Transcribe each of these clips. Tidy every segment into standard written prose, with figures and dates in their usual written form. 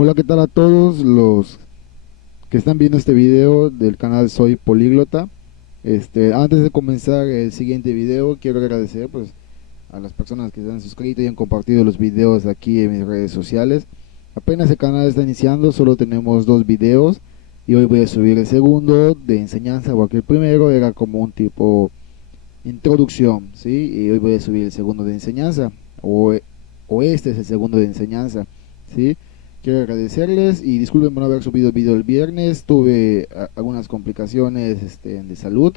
Hola, ¿qué tal a todos los que están viendo este video del canal Soy Políglota? Antes de comenzar el siguiente video, quiero agradecer pues a las personas que se han suscrito y han compartido los videos aquí en mis redes sociales. Apenas el canal está iniciando, solo tenemos dos videos y hoy voy a subir el segundo de enseñanza, porque el primero era como un tipo introducción, ¿sí? Y hoy voy a subir el segundo de enseñanza, o este es el segundo de enseñanza, ¿sí? Quiero agradecerles y disculpen por no haber subido el video el viernes, tuve algunas complicaciones de salud,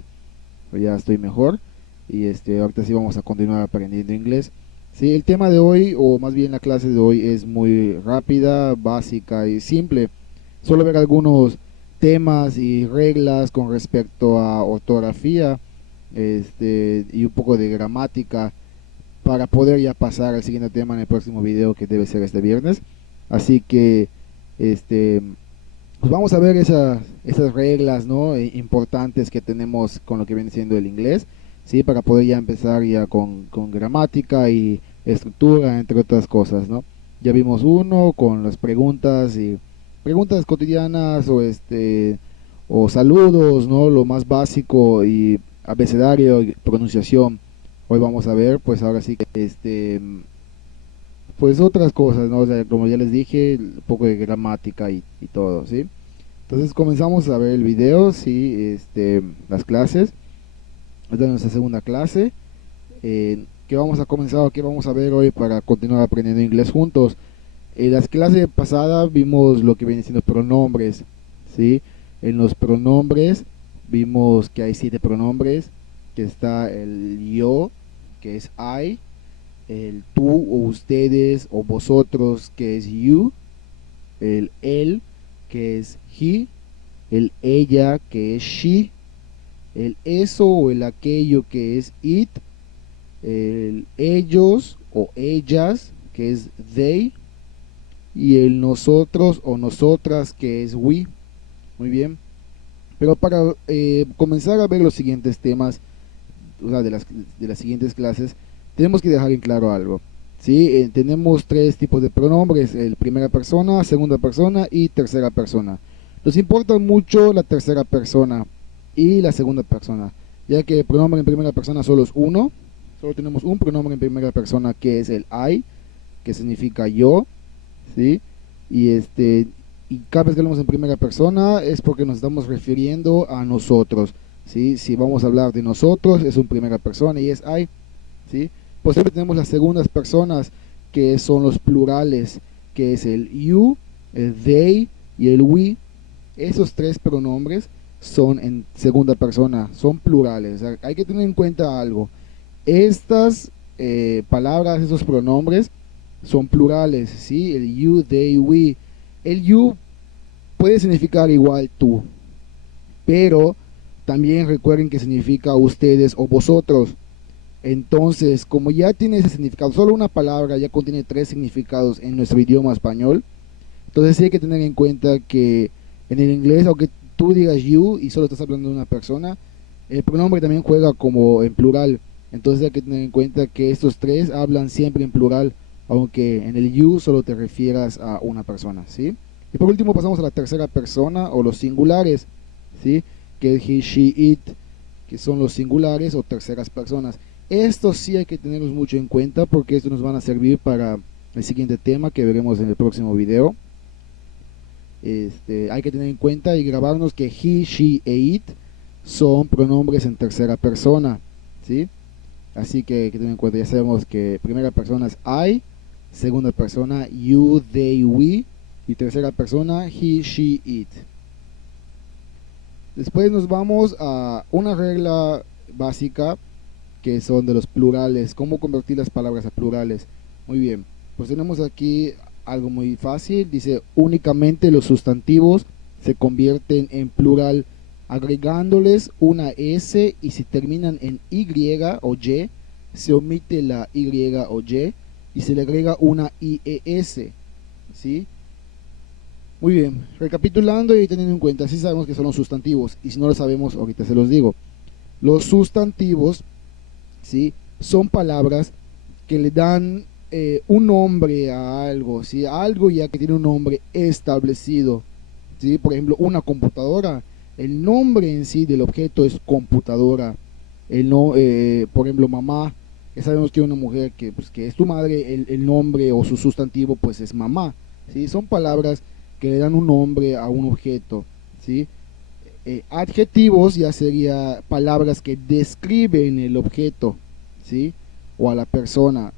pero ya estoy mejor y ahorita sí vamos a continuar aprendiendo inglés. Sí, el tema de hoy, o más bien la clase de hoy, es muy rápida, básica y simple. Solo ver algunos temas y reglas con respecto a ortografía, y un poco de gramática para poder ya pasar al siguiente tema en el próximo video, que debe ser este viernes. Así que este pues vamos a ver esas reglas, ¿no? Importantes que tenemos con lo que viene siendo el inglés, ¿sí? Para poder ya empezar ya con gramática y estructura, entre otras cosas, ¿no? Ya vimos uno con las preguntas y preguntas cotidianas o saludos, ¿no? Lo más básico, y abecedario y pronunciación. Hoy vamos a ver, pues ahora sí que pues otras cosas, ¿no? O sea, como ya les dije, un poco de gramática y todo, ¿sí? Entonces comenzamos a ver el video, sí, las clases. Esta es nuestra segunda clase. ¿Qué vamos a comenzar? ¿Qué vamos a ver hoy para continuar aprendiendo inglés juntos? En las clases pasadas vimos lo que viene siendo pronombres, ¿sí? En los pronombres vimos que hay 7 pronombres, que está el yo, que es I, el tú o ustedes o vosotros, que es you, el él, que es he, el ella, que es she, el eso o el aquello, que es it, el ellos o ellas, que es they, y el nosotros o nosotras, que es we. Muy bien. Pero para comenzar a ver los siguientes temas, o sea, de las siguientes clases, tenemos que dejar en claro algo. ¿Sí? Tenemos 3 tipos de pronombres: el primera persona, segunda persona y tercera persona. Nos importa mucho la tercera persona y la segunda persona, ya que el pronombre en primera persona solo es uno. Solo tenemos un pronombre en primera persona, que es el I, que significa yo, ¿sí? Y cada vez que hablamos en primera persona es porque nos estamos refiriendo a nosotros, ¿sí? Si vamos a hablar de nosotros, es un primera persona y es I, ¿sí? Posteriormente tenemos las segundas personas, que son los plurales, que es el you, el they y el we. Esos 3 pronombres son en segunda persona, son plurales. O sea, hay que tener en cuenta algo. Estas palabras, esos pronombres, son plurales, ¿sí? El you, they, we. El you puede significar igual tú, pero también recuerden que significa ustedes o vosotros. Entonces, como ya tiene ese significado, solo una palabra ya contiene 3 significados en nuestro idioma español. Entonces sí hay que tener en cuenta que en el inglés, aunque tú digas you y solo estás hablando de una persona, el pronombre también juega como en plural. Entonces hay que tener en cuenta que estos 3 hablan siempre en plural, aunque en el you solo te refieras a una persona, ¿sí? Y por último pasamos a la tercera persona, o los singulares, ¿sí? Que es he, she, it, que son los singulares o terceras personas. Estos sí hay que tenerlos mucho en cuenta, porque estos nos van a servir para el siguiente tema que veremos en el próximo video. Hay que tener en cuenta y grabarnos que he, she e it son pronombres en tercera persona, ¿sí? Así que hay que tener en cuenta, ya sabemos que primera persona es I, segunda persona you, they, we, y tercera persona he, she, it. Después nos vamos a una regla básica, que son de los plurales, cómo convertir las palabras a plurales. Muy bien, pues tenemos aquí algo muy fácil. Dice: únicamente los sustantivos se convierten en plural agregándoles una S, y si terminan en Y o Y, se omite la Y o y se le agrega una IES, ¿sí? Muy bien, recapitulando y teniendo en cuenta, sí sabemos que son los sustantivos, y si no lo sabemos, ahorita se los digo. Los sustantivos, ¿sí? Son palabras que le dan un nombre a algo, ¿sí? Algo ya que tiene un nombre establecido, ¿sí? Por ejemplo, una computadora, el nombre en sí del objeto es computadora. No, por ejemplo, mamá, ya sabemos que una mujer que, pues, que es tu madre, el nombre o su sustantivo pues es mamá, ¿sí? Son palabras que le dan un nombre a un objeto, ¿sí? Adjetivos ya sería palabras que describen el objeto, ¿sí? O a la persona,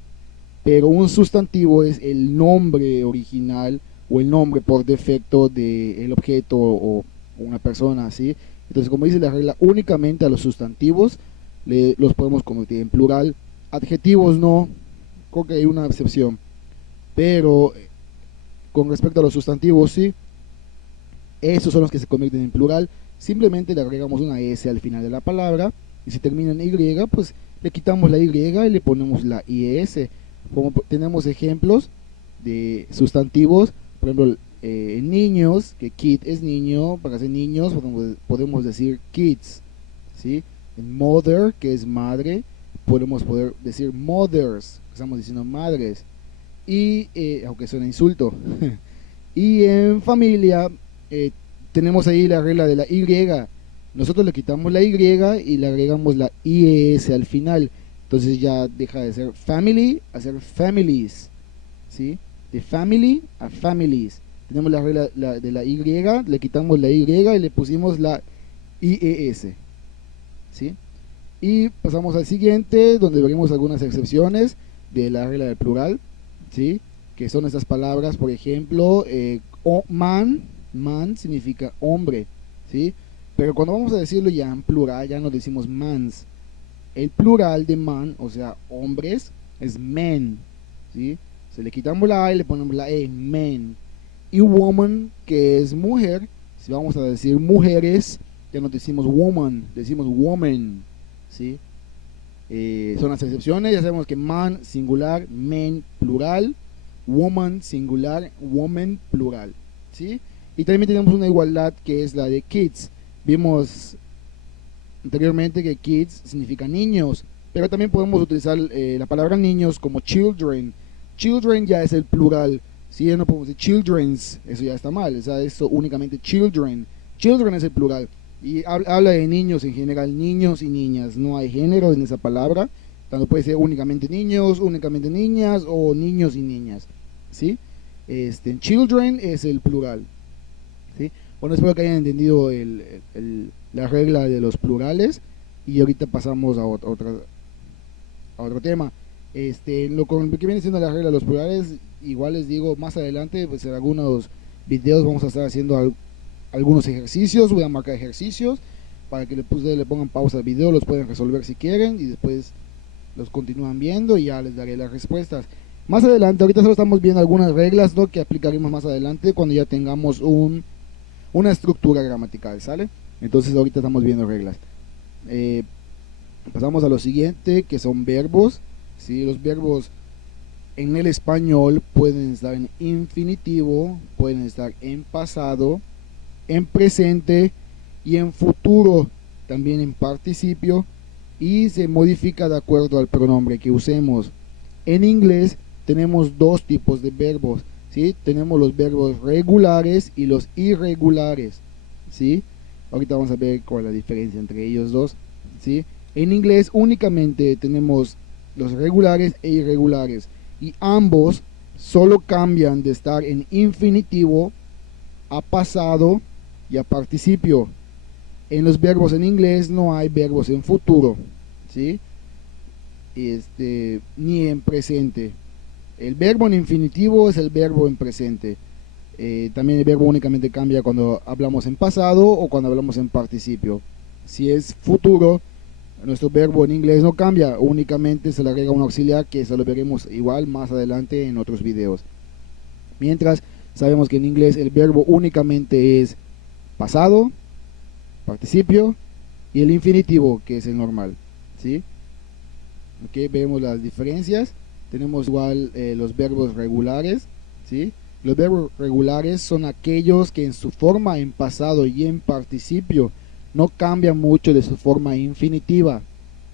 pero un sustantivo es el nombre original o el nombre por defecto del objeto o una persona, ¿sí? Entonces, como dice la regla, únicamente a los sustantivos los podemos convertir en plural. Adjetivos no, creo que hay una excepción, pero con respecto a los sustantivos sí, esos son los que se convierten en plural. Simplemente le agregamos una S al final de la palabra y si termina en Y, pues le quitamos la Y y le ponemos la IS. Como tenemos ejemplos de sustantivos, por ejemplo, niños, que kid es niño, para ser niños podemos decir kids, ¿sí? En mother, que es madre, poder decir mothers, estamos diciendo madres, y aunque suena insulto. Y en familia tenemos ahí la regla de la Y. Nosotros le quitamos la Y y le agregamos la IES al final. Entonces ya deja de ser family a ser families, ¿sí? De family a families. Tenemos la regla de la Y, le quitamos la Y y le pusimos la IES, ¿sí? Y pasamos al siguiente, donde veremos algunas excepciones de la regla del plural, ¿sí? Que son estas palabras, por ejemplo, man significa hombre, ¿sí? Pero cuando vamos a decirlo ya en plural, ya no decimos mans. El plural de man, o sea, hombres, es men, ¿sí? Se le quitamos la A y le ponemos la E, men. Y woman, que es mujer, si vamos a decir mujeres, ya no decimos woman, decimos woman, ¿sí? Son las excepciones, ya sabemos que man, singular, men, plural, woman, singular, woman, plural, ¿sí? Y también tenemos una igualdad que es la de kids. Vimos anteriormente que kids significa niños, pero también podemos utilizar la palabra niños como children. Children ya es el plural, si ya no podemos decir children's, eso ya está mal, o sea, eso únicamente children. Children es el plural y habla de niños en general, niños y niñas, no hay género en esa palabra, tanto puede ser únicamente niños, únicamente niñas o niños y niñas, ¿sí? Children es el plural, ¿sí? Bueno, espero que hayan entendido la regla de los plurales y ahorita pasamos a otro tema. Con lo que viene siendo la regla de los plurales, igual les digo, más adelante, pues en algunos videos vamos a estar haciendo algunos ejercicios, voy a marcar ejercicios para que ustedes le pongan pausa al video, los pueden resolver si quieren y después los continúan viendo y ya les daré las respuestas. Más adelante, ahorita solo estamos viendo algunas reglas, ¿no?, que aplicaremos más adelante cuando ya tengamos una estructura gramatical, ¿sale? Entonces ahorita estamos viendo reglas. Pasamos a lo siguiente, que son verbos, ¿sí? Los verbos en el español pueden estar en infinitivo, pueden estar en pasado, en presente y en futuro, también en participio, y se modifica de acuerdo al pronombre que usemos. En inglés tenemos dos tipos de verbos, ¿sí? Tenemos los verbos regulares y los irregulares, ¿sí? Ahorita vamos a ver cuál es la diferencia entre ellos dos, ¿sí? En inglés únicamente tenemos los regulares e irregulares y ambos solo cambian de estar en infinitivo a pasado y a participio. En los verbos en inglés no hay verbos en futuro, ¿sí? Ni en presente. El verbo en infinitivo es el verbo en presente. También el verbo únicamente cambia cuando hablamos en pasado o cuando hablamos en participio. Si es futuro, nuestro verbo en inglés no cambia, únicamente se le agrega un auxiliar que eso lo veremos igual más adelante en otros videos. Mientras sabemos que en inglés el verbo únicamente es pasado, participio y el infinitivo, que es el normal, ¿sí? Ok, vemos las diferencias. Tenemos igual los verbos regulares, ¿sí? Los verbos regulares son aquellos que en su forma en pasado y en participio no cambian mucho de su forma infinitiva.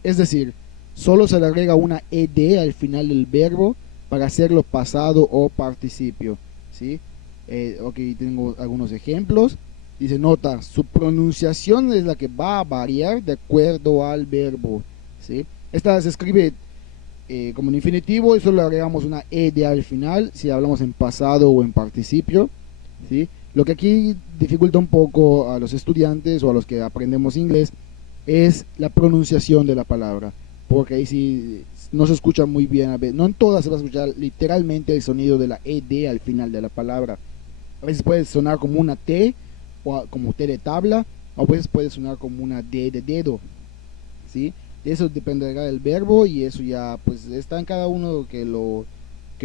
Es decir, solo se le agrega una ed al final del verbo para hacerlo pasado o participio, ¿sí? Ok, tengo algunos ejemplos. Dice, nota, su pronunciación es la que va a variar de acuerdo al verbo, ¿sí? Esta se escribe como en infinitivo y solo agregamos una ed al final si hablamos en pasado o en participio, ¿sí? Lo que aquí dificulta un poco a los estudiantes o a los que aprendemos inglés es la pronunciación de la palabra, porque ahí sí no se escucha muy bien, no en todas se va a escuchar literalmente el sonido de la ed al final de la palabra. A veces puede sonar como una T, o como T de tabla, o a veces puede sonar como una D de dedo, ¿sí? De eso dependerá del verbo y eso ya pues está en cada uno que lo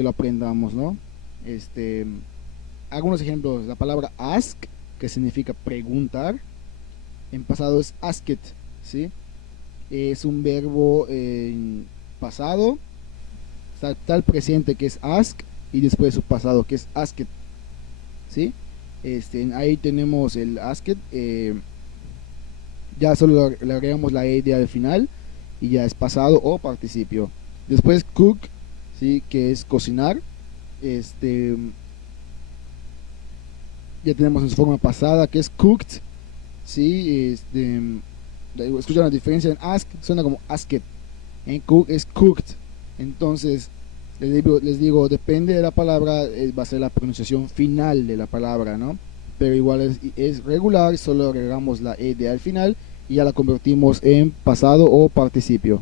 aprendamos, ¿no? Algunos ejemplos, la palabra ask, que significa preguntar, en pasado es asked, ¿sí? Es un verbo en pasado, está el presente que es ask y después su pasado que es asked, ¿sí? Ahí tenemos el asked, ya solo le agregamos la ed al final y ya es pasado o participio. Después cook, ¿sí? Que es cocinar. Ya tenemos en su forma pasada que es cooked, ¿sí? Escuchan la diferencia. En ask suena como asked, en cook es cooked. Entonces les digo, depende de la palabra, va a ser la pronunciación final de la palabra, ¿no? Pero igual es regular, solo agregamos la ed al final y ya la convertimos en pasado o participio.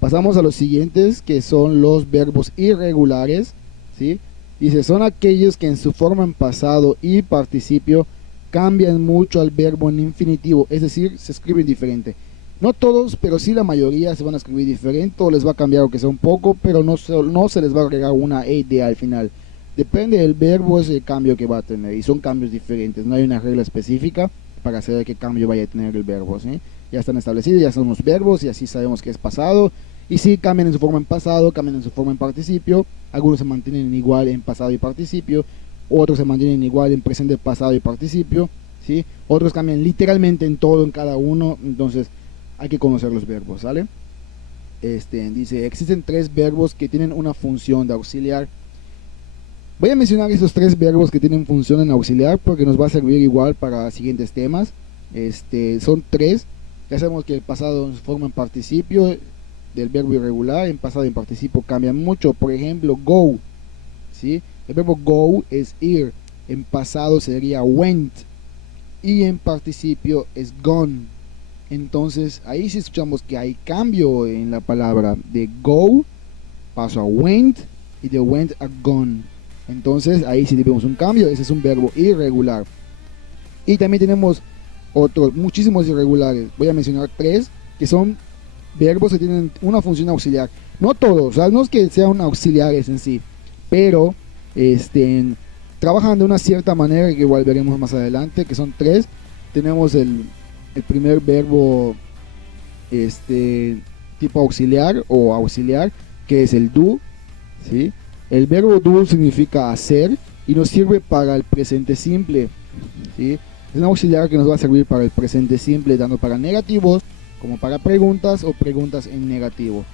Pasamos a los siguientes, que son los verbos irregulares, ¿sí? Dice, son aquellos que en su forma en pasado y participio cambian mucho al verbo en infinitivo, es decir, se escriben diferente. No todos, pero sí la mayoría se van a escribir diferente o les va a cambiar aunque sea un poco, pero no se les va a agregar una ed al final. Depende del verbo, es el cambio que va a tener y son cambios diferentes, no hay una regla específica para saber qué cambio vaya a tener el verbo, ¿sí? Ya están establecidos, ya son los verbos y así sabemos que es pasado. Y sí, cambian en su forma en pasado, cambian en su forma en participio. Algunos se mantienen igual en pasado y participio, otros se mantienen igual en presente, pasado y participio, ¿sí? Otros cambian literalmente en todo, en cada uno. Entonces hay que conocer los verbos, ¿sale? Dice, existen 3 verbos que tienen una función de auxiliar. Voy a mencionar esos 3 verbos que tienen función en auxiliar porque nos va a servir igual para siguientes temas. Son 3. Ya sabemos que el pasado en su forma en participio del verbo irregular, en pasado y en participio cambian mucho. Por ejemplo, go, ¿sí? El verbo go es ir, en pasado sería went y en participio es gone. Entonces ahí sí escuchamos que hay cambio en la palabra. De go paso a went y de went a gone. Entonces ahí sí vemos un cambio. Ese es un verbo irregular. Y también tenemos otros muchísimos irregulares. Voy a mencionar 3 que son verbos que tienen una función auxiliar. No todos, o sea, no es que sean auxiliares en sí, pero trabajan de una cierta manera que igual veremos más adelante, que son 3. Tenemos el primer verbo tipo auxiliar o auxiliar, que es el do, ¿sí? El verbo do significa hacer y nos sirve para el presente simple, ¿sí? Es un auxiliar que nos va a servir para el presente simple, tanto para negativos como para preguntas o preguntas en negativo,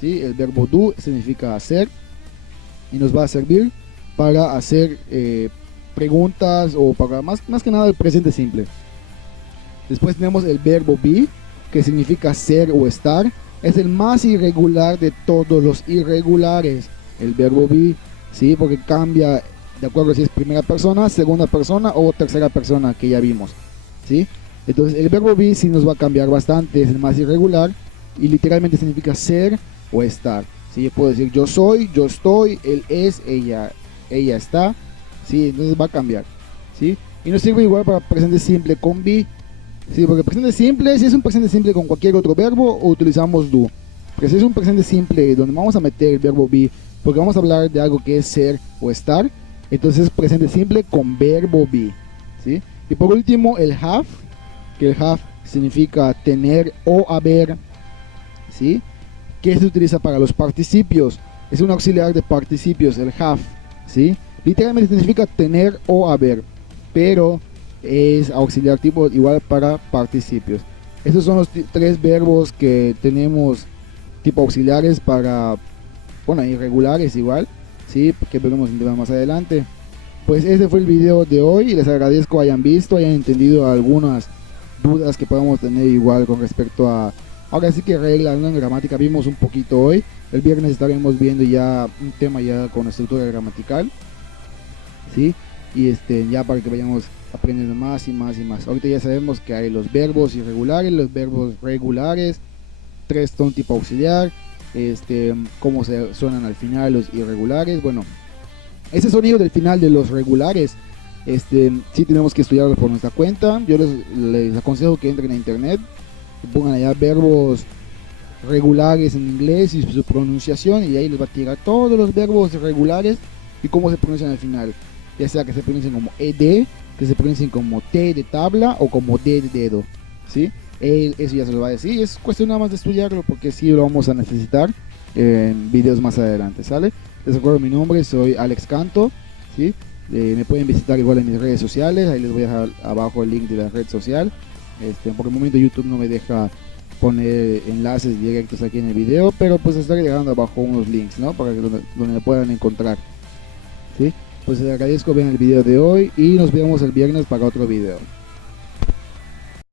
¿sí? El verbo do significa hacer y nos va a servir para hacer preguntas o para más que nada el presente simple. Después tenemos el verbo be, que significa ser o estar. Es el más irregular de todos los irregulares, el verbo be, ¿sí? Porque cambia de acuerdo si es primera persona, segunda persona o tercera persona, que ya vimos, ¿sí? Entonces el verbo be sí nos va a cambiar bastante, es el más irregular y literalmente significa ser o estar, ¿sí? Yo puedo decir yo soy, yo estoy, él es, ella está, ¿sí? Entonces va a cambiar, ¿sí? Y nos sirve igual para presente simple con be, ¿sí? Porque presente simple, si es un presente simple con cualquier otro verbo, o utilizamos do. Pero si es un presente simple donde vamos a meter el verbo be, porque vamos a hablar de algo que es ser o estar, entonces es presente simple con verbo be, ¿sí? Y por último el have, que el have significa tener o haber, ¿sí? Que se utiliza para los participios, es un auxiliar de participios, el have, ¿sí? Literalmente significa tener o haber, pero es auxiliar tipo igual para participios. Estos son los 3 verbos que tenemos tipo auxiliares para bueno, irregulares igual, ¿sí? Que veremos más adelante. Pues ese fue el video de hoy y les agradezco hayan visto, hayan entendido algunas dudas que podamos tener igual con respecto a, ahora sí que reglas, ¿no? En gramática vimos un poquito hoy. El viernes estaremos viendo ya un tema ya con estructura gramatical, ¿sí? Y ya para que vayamos aprendiendo más y más y más. Ahorita ya sabemos que hay los verbos irregulares, los verbos regulares, tres son tipo auxiliar, cómo se suenan al final los irregulares. Bueno, ese sonido del final de los regulares, sí tenemos que estudiarlo por nuestra cuenta. Yo les aconsejo que entren a internet, pongan allá verbos regulares en inglés y su pronunciación, y ahí les va a tirar todos los verbos regulares y cómo se pronuncian al final, ya sea que se pronuncien como ed, que se pronuncien como t de tabla o como d de dedo, ¿sí? Eso ya se lo va a decir, es cuestión nada más de estudiarlo porque sí lo vamos a necesitar en videos más adelante, ¿sale? Les recuerdo mi nombre, soy Alex Canto, ¿sí? Me pueden visitar igual en mis redes sociales, ahí les voy a dejar abajo el link de la red social. Por el momento YouTube no me deja poner enlaces directos aquí en el video, pero pues estaré dejando abajo unos links, ¿no? Para que donde me puedan encontrar, ¿sí? Pues les agradezco, vean el video de hoy y nos vemos el viernes para otro video.